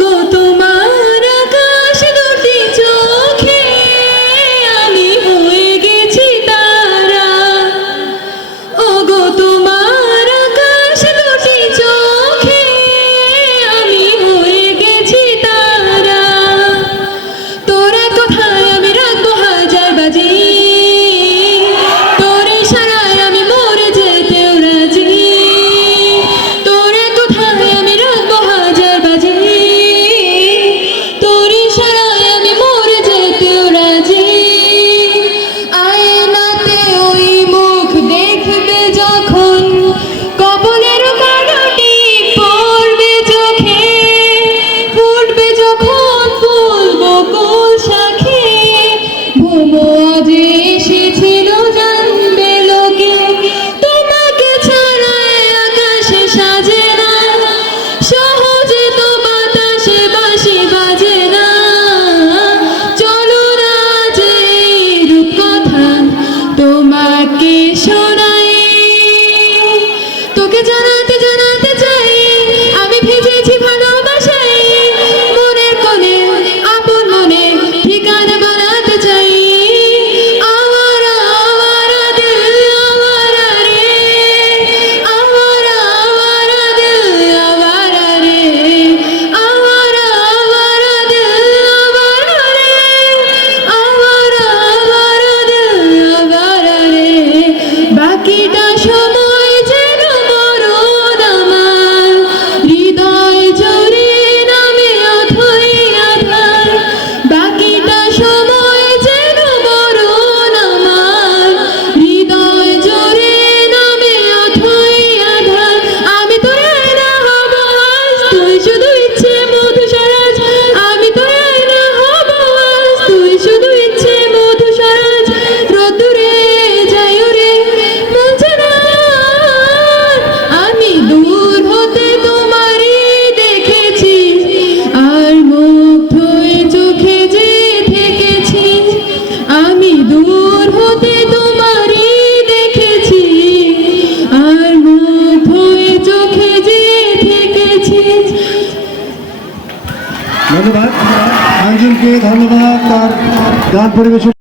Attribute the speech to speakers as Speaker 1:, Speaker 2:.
Speaker 1: গো তোমাকে শোনাই। তোকে জানা দূর হতে তোমারই দেখেছি, আর মুখ হয়ে চোখে যে থেকেছি।
Speaker 2: ধন্যবাদ। আঞ্জুলকে ধন্যবাদ, তার গান পরিবেশন